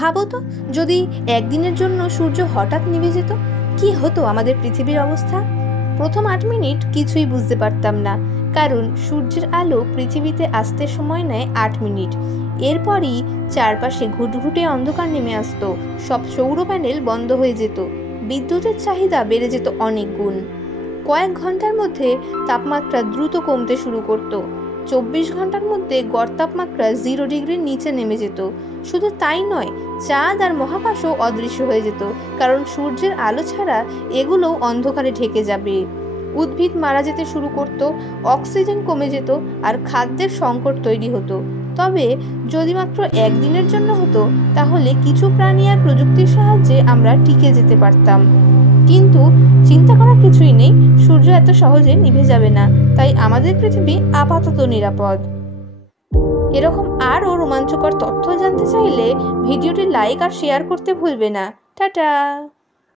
ভাবো তো, যদি একদিনের জন্য সূর্য হঠাৎ নিভে যেত, কি হতো আমাদের পৃথিবীর অবস্থা? প্রথম 8 মিনিট কিছুই বুঝতে পারতাম না, কারণ সূর্যের আলো পৃথিবীতে আসতে সময় নেয় 8 মিনিট। এরপরই চারপাশে ঘুটঘুটে অন্ধকার নেমে আসতো, সব সৌর প্যানেল বন্ধ হয়ে যেত, বিদ্যুতের চাহিদা বেড়ে যেত অনেক গুণ। কয়েক ঘন্টার মধ্যে তাপমাত্রা দ্রুত কমতে শুরু করতো। 24 ঘন্টার মধ্যে গড় তাপমাত্রা 0 ডিগ্রির নিচে নেমে যেত। শুধু তাই নয়, চাঁদ আর মহাকাশও অদৃশ্য হয়ে যেত, কারণ সূর্যের আলো ছাড়া এগুলোও অন্ধকারে ঢেকে যাবে। উদ্ভিদ মারা যেতে শুরু করত, অক্সিজেন কমে যেত, আর খাদ্যের সংকট তৈরি হতো। তবে যদি মাত্র একদিনের জন্য হতো, তাহলে কিছু প্রাণী আর প্রযুক্তির সাহায্যে আমরা টিকে যেতে পারতাম। কিন্তু চিন্তা করার কিছুই নেই, সূর্য এত সহজে নিভে যাবে না, তাই আমাদের পৃথিবী আপাতত নিরাপদ। এরকম আরও রোমাঞ্চকর তথ্য জানতে চাইলে ভিডিওটি লাইক আর শেয়ার করতে ভুলবে না। টাটা।